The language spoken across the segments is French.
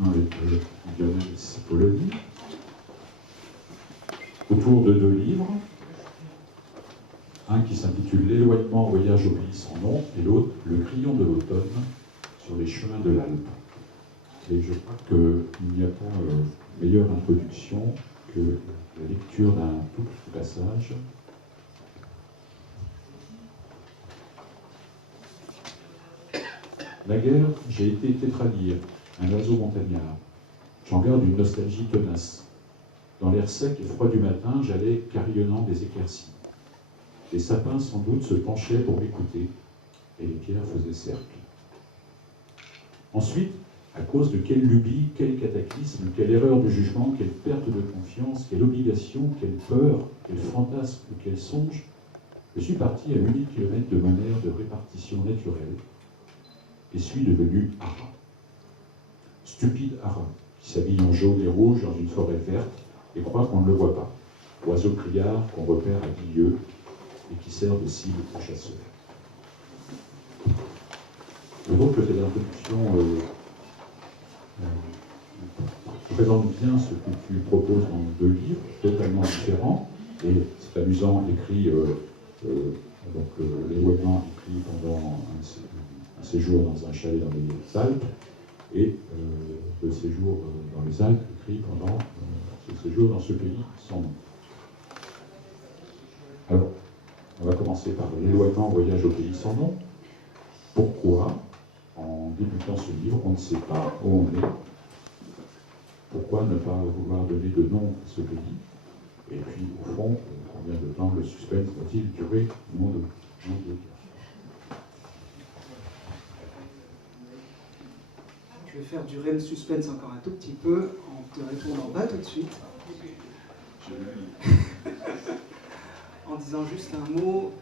1 et 2, Lionel Cipolloni, autour de 2 livres, un qui s'intitule L'éloignement, voyage au pays sans nom, et l'autre Le crayon de l'automne sur les chemins de l'Alpe. Et je crois qu'il n'y a pas meilleure introduction que la lecture d'un tout petit passage. Naguère, j'ai été tétralier, un oiseau montagnard. J'en garde une nostalgie tenace. Dans l'air sec et froid du matin, j'allais carillonnant des éclaircies. Les sapins, sans doute, se penchaient pour m'écouter, et les pierres faisaient cercle. Ensuite, à cause de quelle lubie, quel cataclysme, quelle erreur de jugement, quelle perte de confiance, quelle obligation, quelle peur, quel fantasme ou quel songe, je suis parti à 8000 km de mon aire de répartition naturelle et suis devenu Ara. Stupide Ara, qui s'habille en jaune et rouge dans une forêt verte et croit qu'on ne le voit pas. Oiseau criard qu'on repère à 10 lieues et qui sert de cible aux chasseurs. Je trouve que cette introduction présente bien ce que tu proposes dans 2 livres, totalement différents, et c'est amusant, écrit, l'éloignement écrit pendant un séjour dans un chalet dans les Alpes, et le séjour dans les Alpes écrit pendant ce séjour dans ce pays sans nom. Alors, on va commencer par l'éloignement, voyage au pays sans nom. Pourquoi, en débutant ce livre, on ne sait pas où on est? Pourquoi ne pas vouloir donner de nom à ce pays? Et puis, au fond, combien de temps le suspense va-t-il durer? Nom de Dieu. Je vais faire durer le suspense encore un tout petit peu en te répondant pas tout de suite. En disant juste un mot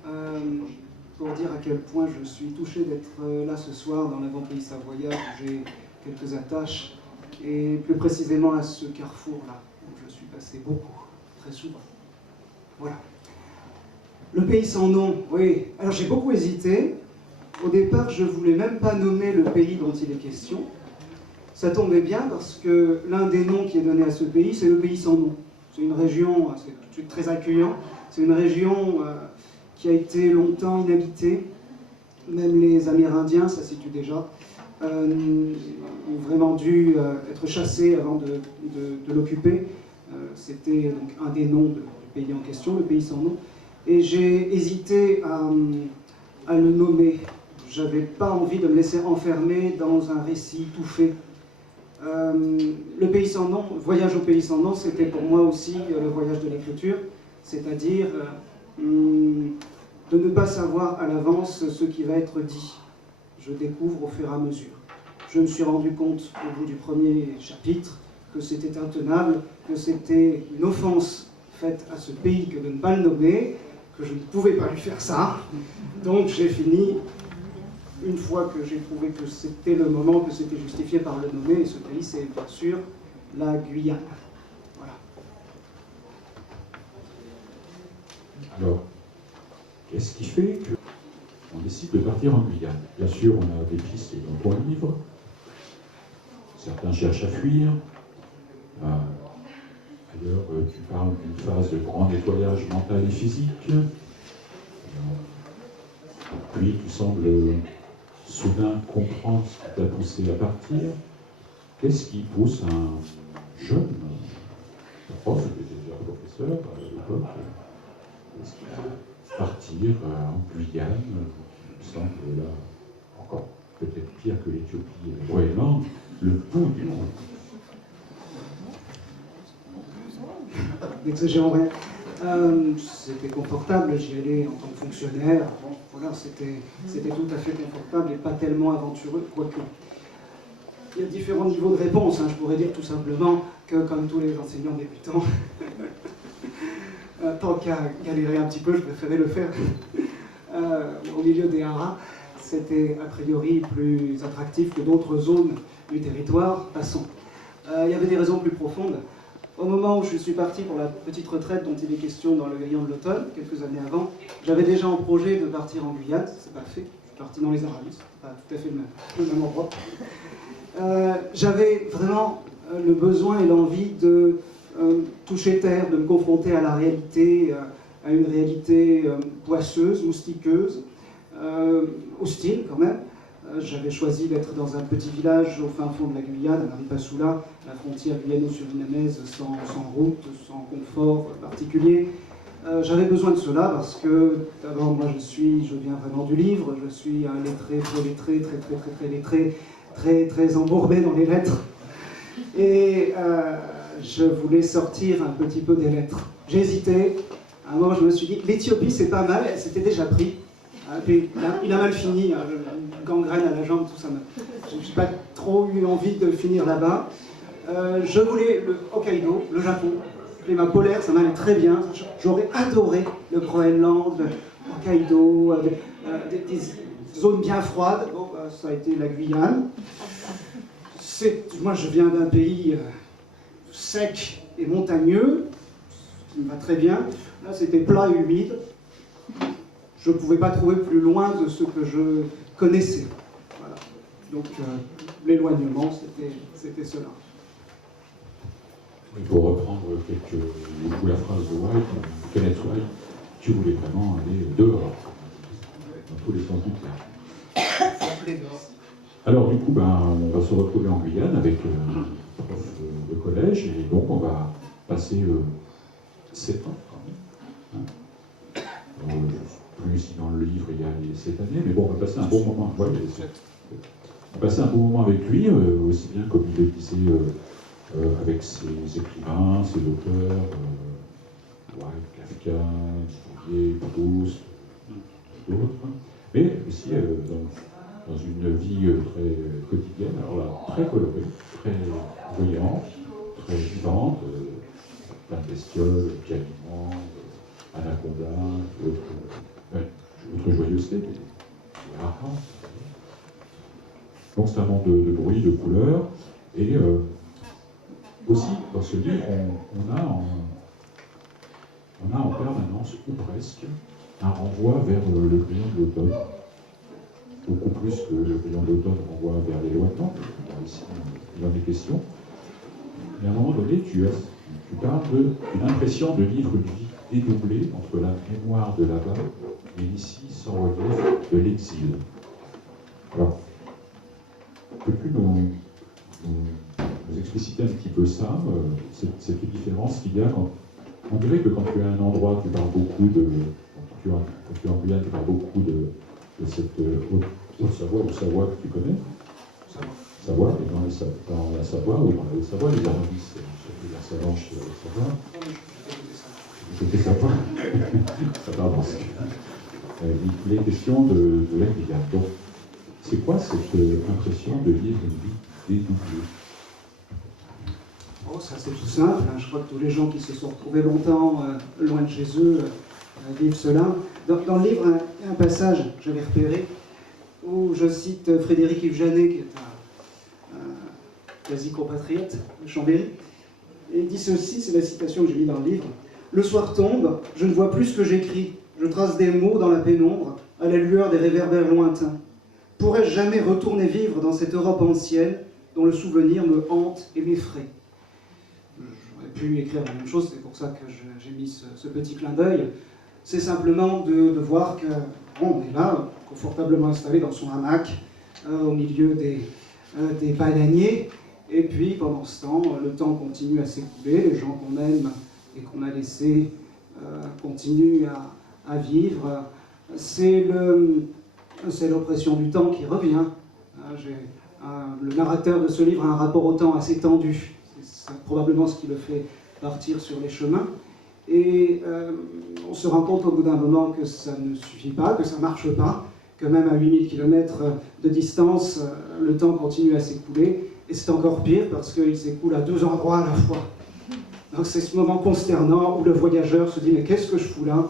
pour dire à quel point je suis touché d'être là ce soir dans l'avant-pays savoyard où j'ai quelques attaches, et plus précisément à ce carrefour-là où je suis passé beaucoup, très souvent. Voilà. Le pays sans nom, oui. Alors j'ai beaucoup hésité. Au départ, je ne voulais même pas nommer le pays dont il est question. Ça tombait bien parce que l'un des noms qui est donné à ce pays, c'est le pays sans nom. C'est une région, c'est tout de suite très accueillant, c'est une région qui a été longtemps inhabitée. Même les Amérindiens, ça situe déjà, ont vraiment dû être chassés avant de l'occuper. C'était donc un des noms du pays en question, le pays sans nom. Et j'ai hésité à le nommer. J'avais pas envie de me laisser enfermer dans un récit tout fait. Le pays sans nom, voyage au pays sans nom, c'était pour moi aussi le voyage de l'écriture, c'est-à-dire de ne pas savoir à l'avance ce qui va être dit. Je découvre au fur et à mesure. Je me suis rendu compte au bout du premier chapitre que c'était intenable, que c'était une offense faite à ce pays que de ne pas le nommer, que je ne pouvais pas lui faire ça. Donc j'ai fini, une fois que j'ai trouvé que c'était le moment, que c'était justifié par le nommer, et ce pays c'est bien sûr la Guyane. Voilà. Alors, qu'est-ce qui fait qu'on décide de partir en Guyane? Bien sûr, on a des pistes dans ton livre. Certains cherchent à fuir. D'ailleurs, tu parles d'une phase de grand nettoyage mental et physique. Puis, tu sembles soudain comprendre ce qui t'a poussé à partir. Qu'est-ce qui pousse un jeune prof, qui était déjà professeur à l'époque, partir en Guyane, il me semble là, encore peut-être pire que l'Éthiopie et le Groenland, le bout du monde. N'exagérons rien. C'était confortable, j'y allais en tant que fonctionnaire. Bon, voilà, c'était tout à fait confortable et pas tellement aventureux, quoique. Il y a différents niveaux de réponse. Je pourrais dire tout simplement que, comme tous les enseignants débutants, tant qu'à galérer un petit peu, je préférais le faire au milieu des haras. C'était a priori plus attractif que d'autres zones du territoire. Passons. Il y avait des raisons plus profondes. Au moment où je suis parti pour la petite retraite dont il est question dans le Gaillan de l'automne, quelques années avant, j'avais déjà en projet de partir en Guyane, c'est pas fait, je suis parti dans les Aramis, c'est pas tout à fait le même endroit. j'avais vraiment le besoin et l'envie de toucher terre, de me confronter à la réalité, à une réalité poisseuse, moustiqueuse, hostile quand même. J'avais choisi d'être dans un petit village au fin fond de la Guyane, à Maripasoula, la frontière guyano-surinamaise, sans route, sans confort particulier. J'avais besoin de cela parce que, d'abord, moi je viens vraiment du livre, je suis un lettré, très lettré, très embourbé dans les lettres. Et je voulais sortir un petit peu des lettres. J'ai hésité. À un moment, je me suis dit, l'Éthiopie, c'est pas mal, c'était déjà pris. Puis, il a mal fini, hein, gangrène à la jambe, tout ça. Je n'ai pas trop eu envie de finir là-bas. Je voulais le Hokkaido, le Japon. Le climat polaire, ça m'allait très bien. J'aurais adoré le Groenland, le Hokkaido, des zones bien froides. Bon, bah, ça a été la Guyane. Moi, je viens d'un pays sec et montagneux, ce qui me va très bien. Là, c'était plat et humide. Je ne pouvais pas trouver plus loin de ce que je connaissais. Voilà. Donc, l'éloignement, c'était cela. Pour reprendre la phrase de White, Kenneth White, tu voulais vraiment aller dehors, dans tous les sens du terme. Alors du coup, on va se retrouver en Guyane avec un prof de collège, et donc on va passer 7 ans quand même. Hein. Plus si dans le livre il y a les 7 années, mais bon, on va passer un bon moment. Ouais, on va passer un bon moment avec lui, aussi bien comme il le disait. Avec ses écrivains, ses auteurs, White, Kafka, Fourier, Proust, d'autres, mais aussi dans une vie très quotidienne, alors là, très colorée, très bruyante, très vivante, plein de bestioles, Calimand, Anaconda, d'autres joyeusetés, des rares. Donc c'est un monde de bruit, de couleurs, et aussi, dans ce livre, on a en permanence, ou presque, un renvoi vers le brillant de l'automne. Beaucoup plus que le brillant de l'automne renvoie vers l'éloignement. Ici, il en est question. Et à un moment donné, tu parles d'une impression de vivre une vie dédoublée entre la mémoire de là-bas et ici, sans relief, de l'exil. Alors, peux-tu nous expliciter un petit peu ça, cette différence qu'il y a quand, on dirait que quand tu es à un endroit, tu parles beaucoup quand tu es en Guyane, tu parles beaucoup de cette Haute-Savoie ou Savoie que tu connais. Savoie, et dans la Savoie, ou dans la Haute-Savoie, les arrondissements, surtout la Salanche et la Haute-Savoie. C'était Savoie. Ça part dans ce cas. Il est question de la Guyane. Donc, c'est quoi cette impression de vivre une vie dédoublée? Oh, ça c'est tout simple, hein. Je crois que tous les gens qui se sont retrouvés longtemps loin de chez eux vivent cela. Dans le livre, il y a un passage, j'avais repéré, où je cite Frédéric Yves Janet, qui est un quasi-compatriote de Chambéry, et il dit ceci, c'est la citation que j'ai mise dans le livre: « Le soir tombe, je ne vois plus ce que j'écris, je trace des mots dans la pénombre, à la lueur des réverbères lointains. Pourrais-je jamais retourner vivre dans cette Europe ancienne dont le souvenir me hante et m'effraie ?» J'aurais pu écrire la même chose, c'est pour ça que j'ai mis ce petit clin d'œil. C'est simplement de voir qu'on est là, confortablement installé dans son hamac, au milieu des bananiers, et puis pendant ce temps, le temps continue à s'écouler, les gens qu'on aime et qu'on a laissés continuent à vivre. C'est l'oppression du temps qui revient. Le narrateur de ce livre a un rapport au temps assez tendu. C'est probablement ce qui le fait partir sur les chemins. Et on se rend compte au bout d'un moment que ça ne suffit pas, que ça ne marche pas, que même à 8000 km de distance, le temps continue à s'écouler. Et c'est encore pire parce qu'il s'écoule à 2 endroits à la fois. Donc c'est ce moment consternant où le voyageur se dit « mais qu'est-ce que je fous là ?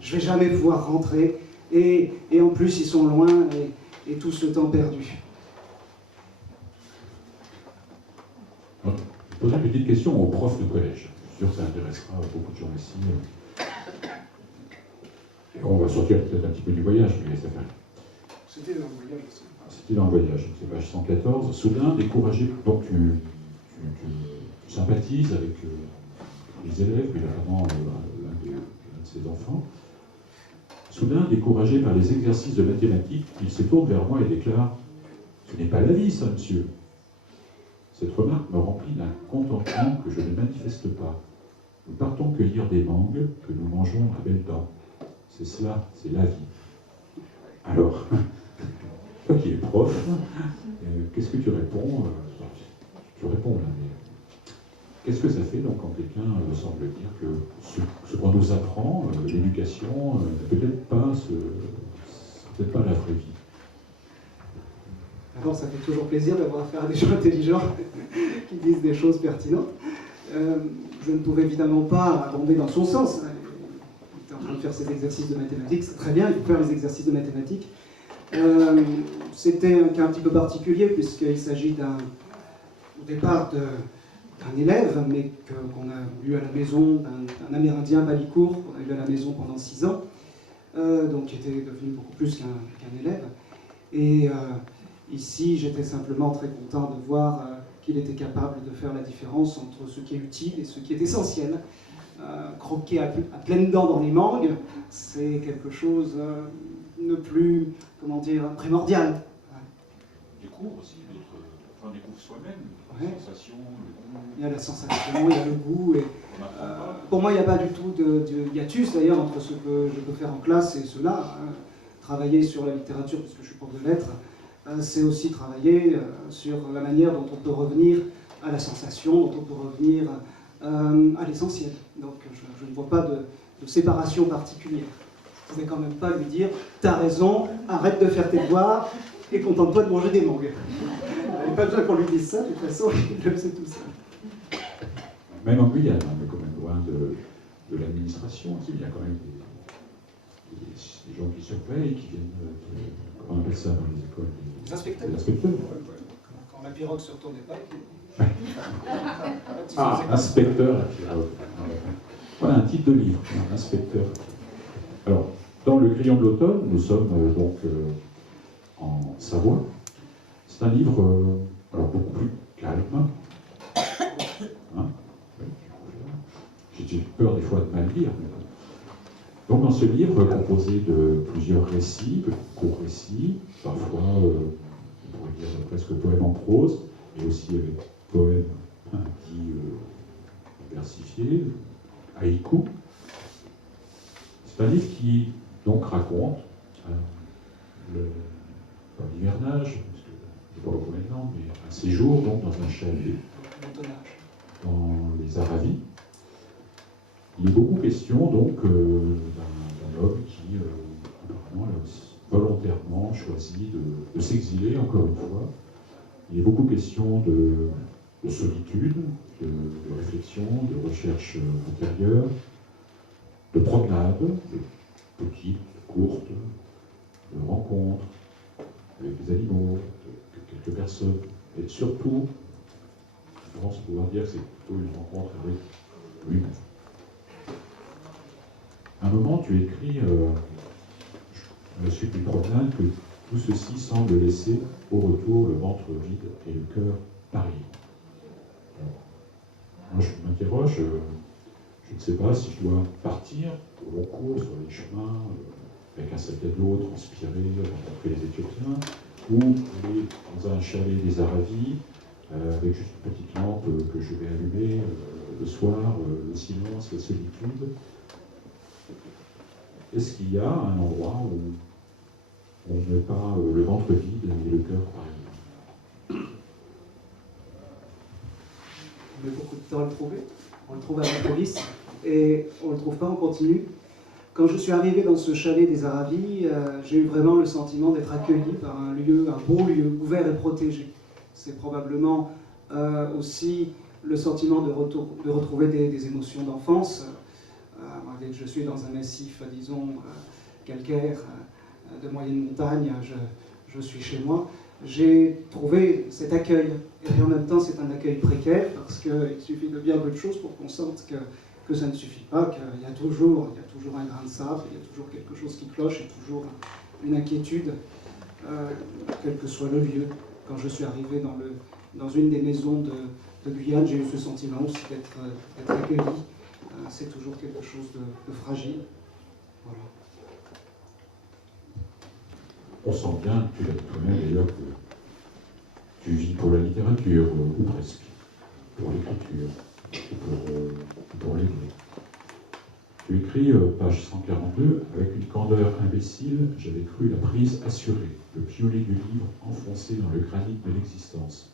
Je ne vais jamais pouvoir rentrer. » Et en plus, ils sont loin et tout ce temps perdu. Je poserai une petite question aux profs de collège. Je suis sûr que ça intéressera beaucoup de gens ici. Et on va sortir peut-être un petit peu du voyage, mais ça fait. C'était dans le voyage aussi. C'était dans le voyage, c'est page 114. Soudain, découragé, donc tu sympathises avec les élèves, mais notamment l'un de ses enfants. Soudain, découragé par les exercices de mathématiques, il se tourne vers moi et déclare « Ce n'est pas la vie, ça, monsieur !» Cette remarque me remplit d'un contentement que je ne manifeste pas. Nous partons cueillir des mangues que nous mangeons à belles dents. C'est cela, c'est la vie. Alors, toi qui es prof, qu'est-ce que tu réponds Tu réponds là, mais qu'est-ce que ça fait donc quand quelqu'un semble dire que ce qu'on nous apprend, l'éducation, n'est peut-être pas la vraie vie? D'abord, ça fait toujours plaisir d'avoir affaire à des gens intelligents qui disent des choses pertinentes. Je ne pouvais évidemment pas abonder dans son sens. Il était en train de faire ses exercices de mathématiques, c'est très bien, il faut faire les exercices de mathématiques. C'était un cas un petit peu particulier, puisqu'il s'agit au départ d'un élève, mais qu'on a eu à la maison, d'un Amérindien Balicourt, qu'on a eu à la maison pendant 6 ans, donc qui était devenu beaucoup plus qu'un élève. Et ici, j'étais simplement très content de voir qu'il était capable de faire la différence entre ce qui est utile et ce qui est essentiel. Croquer à pleines dents dans les mangues, c'est quelque chose de plus, comment dire, primordial. On découvre aussi, on découvre soi-même, Ouais. la sensation, le goût. Il y a la sensation, il y a le goût. Et, pour moi, il n'y a pas du tout de hiatus d'ailleurs entre ce que je peux faire en classe et cela. Travailler sur la littérature, puisque je suis prof de lettres, c'est aussi travailler sur la manière dont on peut revenir à la sensation, dont on peut revenir à l'essentiel. Donc je ne vois pas de séparation particulière. Je ne pouvais quand même pas lui dire « T'as raison, arrête de faire tes devoirs et contente-toi de manger des mangues ». Il n'y a pas besoin qu'on lui dise ça, de toute façon, il le sait tout seul. Même en Guyane, on est quand même loin de l'administration. Il y a quand même des gens qui surveillent, qui viennent, comment on appelle ça dans les écoles? Les inspecteurs. Les inspecteurs. Quand la pirogue se retournait pas, Inspecteur, la pirogue. Voilà un titre de livre, inspecteur. Alors, dans Le Grillon de l'automne, nous sommes donc en Savoie. C'est un livre alors beaucoup plus calme. Hein, j'ai peur des fois de mal lire. Donc dans ce livre, composé de plusieurs récits, courts récits, parfois on pourrait dire presque poèmes en prose, et aussi avec poèmes dits versifiés, haïku. C'est un livre qui donc raconte l'hivernage, je ne sais pas maintenant, mais un séjour donc, dans un chalet, dans les Aravis. Il est beaucoup question donc d'un homme qui apparemment volontairement choisit de s'exiler encore une fois. Il est beaucoup question de solitude, de réflexion, de recherche intérieure, de promenade, de petites, courtes, de rencontres avec des animaux, de quelques personnes, et surtout, je pense pouvoir dire que c'est plutôt une rencontre avec lui-même. À un moment, tu écris, à la suite d'une promenade, que tout ceci semble laisser au retour le ventre vide et le cœur pari. Moi, je m'interroge, je ne sais pas si je dois partir au long cours sur les chemins, avec un sac à dos transpiré, rencontrer les Éthiopiens, ou aller dans un chalet des Aravis, avec juste une petite lampe que je vais allumer le soir, le silence, la solitude. Est-ce qu'il y a un endroit où on ne met pas le ventre vide et le cœur pareil? On met beaucoup de temps à le trouver. On le trouve à l'improviste et on ne le trouve pas en continu. Quand je suis arrivé dans ce chalet des Aravis, j'ai eu vraiment le sentiment d'être accueilli par un lieu, un beau lieu, ouvert et protégé. C'est probablement aussi le sentiment de retrouver des émotions d'enfance. Dès que je suis dans un massif, disons, calcaire, de moyenne montagne, je suis chez moi. J'ai trouvé cet accueil. Et en même temps, c'est un accueil précaire, parce qu'il suffit de bien peu de choses pour qu'on sente que ça ne suffit pas, qu'il y a toujours un grain de sable, il y a toujours quelque chose qui cloche, il y a toujours une inquiétude quel que soit le lieu. Quand je suis arrivé dans une des maisons de Guyane, j'ai eu ce sentiment aussi d'être accueilli. C'est toujours quelque chose de fragile. Voilà. On sent bien, tu l'as dit toi-même d'ailleurs, que tu vis pour la littérature, ou presque, pour l'écriture, ou pour l'aider. Tu écris, page 142, avec une candeur imbécile, j'avais cru la prise assurée, le piolet du livre enfoncé dans le granit de l'existence.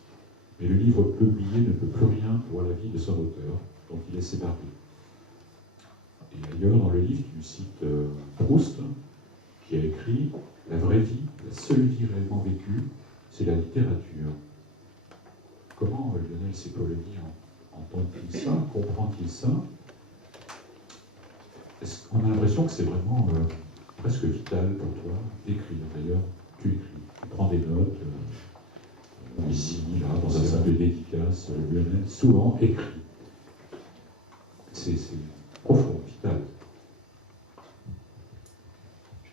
Mais le livre publié ne peut plus rien pour la vie de son auteur, dont il est séparé. Et ailleurs, dans le livre, tu cites Proust, qui a écrit « La vraie vie, la seule vie réellement vécue, c'est la littérature ». Comment Lionel Cepoloni entend-il ça, comprend-il ça? Est-ce qu'on a l'impression que c'est vraiment presque vital pour toi d'écrire? D'ailleurs, tu écris, tu prends des notes, ici, là, dans un cercle de dédicace, Lionel souvent écrit. C'est profond, vital.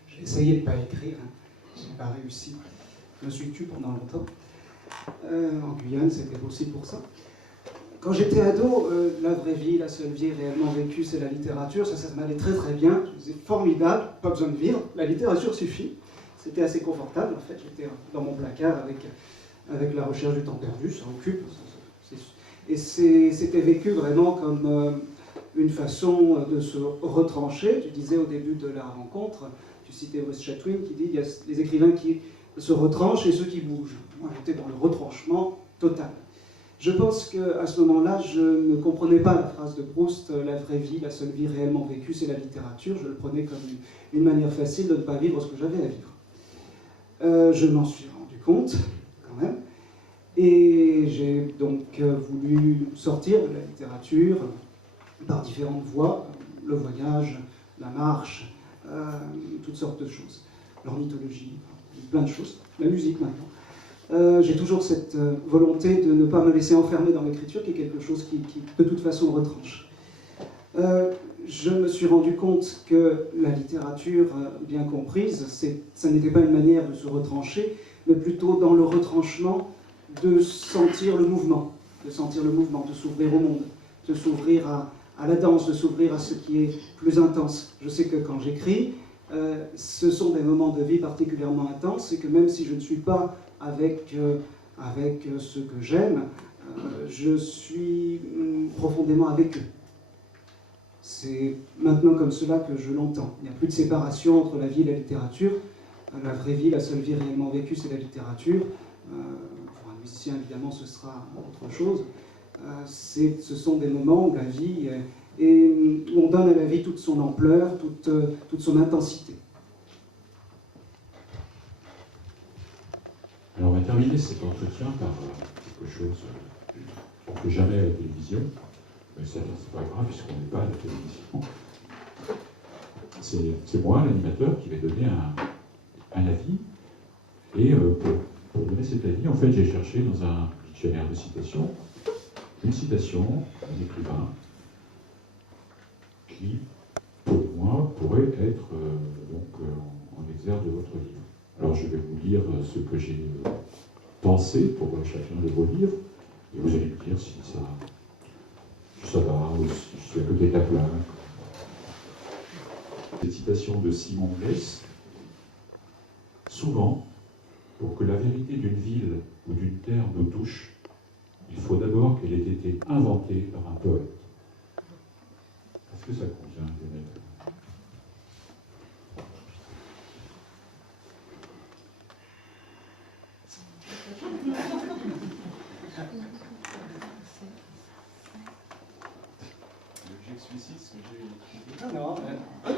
J'ai essayé de ne pas écrire, hein. Je n'ai pas réussi. Je me suis tué pendant longtemps. En Guyane, c'était aussi pour ça. Quand j'étais ado, la vraie vie, la seule vie réellement vécue, c'est la littérature. Ça m'allait très très bien. Je me disais, formidable, pas besoin de vivre, la littérature suffit. C'était assez confortable, en fait. J'étais dans mon placard avec la recherche du temps perdu, ça occupe. Et c'était vécu vraiment comme une façon de se retrancher. Tu disais au début de la rencontre, tu citais Bruce Chatwin qui dit il y a les écrivains qui se retranchent et ceux qui bougent. Moi, j'étais dans le retranchement total. Je pense qu'à ce moment-là, je ne comprenais pas la phrase de Proust, la vraie vie, la seule vie réellement vécue, c'est la littérature. Je le prenais comme une manière facile de ne pas vivre ce que j'avais à vivre. Je m'en suis rendu compte, quand même, et j'ai donc voulu sortir de la littérature par différentes voies, le voyage, la marche, toutes sortes de choses, l'ornithologie, plein de choses, la musique maintenant. J'ai toujours cette volonté de ne pas me laisser enfermer dans l'écriture, qui est quelque chose qui de toute façon retranche. Je me suis rendu compte que la littérature, bien comprise, ça n'était pas une manière de se retrancher, mais plutôt dans le retranchement de sentir le mouvement, de s'ouvrir au monde, de s'ouvrir à la danse, de s'ouvrir à ce qui est plus intense. Je sais que quand j'écris, ce sont des moments de vie particulièrement intenses et que même si je ne suis pas avec ce que j'aime, je suis profondément avec eux. C'est maintenant comme cela que je l'entends. Il n'y a plus de séparation entre la vie et la littérature. La vraie vie, la seule vie réellement vécue, c'est la littérature. Pour un musicien, évidemment, ce sera autre chose. Ce sont des moments où la vie et où on donne à la vie toute son ampleur, toute son intensité. Alors on va terminer cet entretien par quelque chose qu'on ne fait jamais à la télévision, mais c'est pas grave puisqu'on n'est pas à la télévision. C'est moi, l'animateur, qui vais donner un avis, et pour donner cet avis, en fait, j'ai cherché dans un dictionnaire de citations une citation d'un écrivain qui, pour moi, pourrait être en exergue de votre livre. Alors je vais vous lire ce que j'ai pensé pour chacun de vos livres, et vous allez me dire si ça va, ou si je suis à côté de la plaque. Cette citation de Simon Leys. Souvent, pour que la vérité d'une ville ou d'une terre nous touche, il faut d'abord qu'elle ait été inventée par un poète. Est-ce que ça convient, Lionel ? J'explicite ce que j'ai écrit. Non,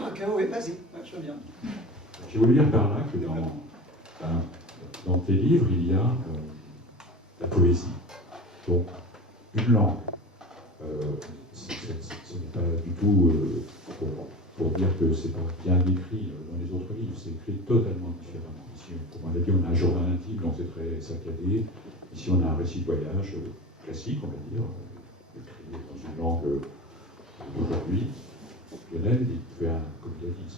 ok, oui, vas-y, je veux bien. Je voulais dire par là que dans tes livres, il y a la poésie, donc une langue. Ce n'est pas du tout pour dire que c'est pas bien écrit dans les autres livres, c'est écrit totalement différemment. Ici, comme on l'a dit, on a un journal intime, donc c'est très saccadé. Ici, on a un récit de voyage classique, on va dire, écrit dans une langue d'aujourd'hui. Lionel, il fait comme il a dit,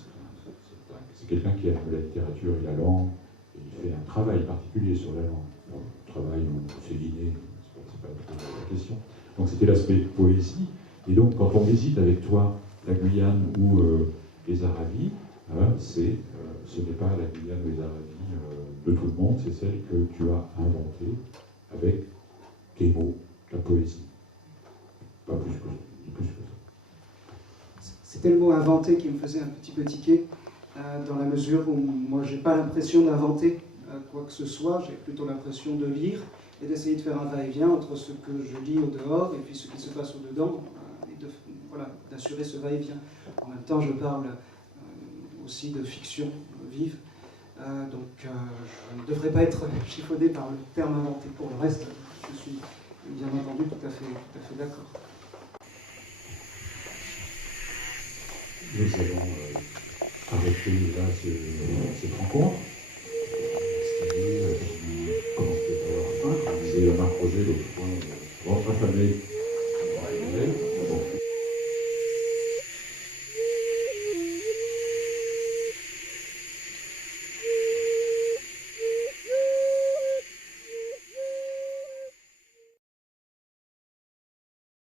c'est quelqu'un qui aime la littérature et la langue Et il fait un travail particulier sur la langue. Alors, travail ou c'est l'inné, c'est pas trop la question. Donc c'était l'aspect poésie. Et donc quand on visite avec toi la Guyane ou les Aravis, ce n'est pas la Guyane ou les Aravis de tout le monde, c'est celle que tu as inventée avec tes mots, la poésie. Pas plus que ça. C'était le mot inventé qui me faisait un petit peu tiquer, dans la mesure où moi j'ai pas l'impression d'inventer quoi que ce soit, j'ai plutôt l'impression de lire et d'essayer de faire un va-et-vient entre ce que je lis au dehors et puis ce qui se passe au dedans, et d'assurer ce va-et-vient. En même temps, je parle aussi de fiction vive, donc je ne devrais pas être chiffonné par le terme inventé. Pour le reste, je suis bien entendu tout à fait d'accord. Nous allons arrêter là cette rencontre. Comment c'était à la fin, comme disait Marc Roger l'autre fois, rentre affamé.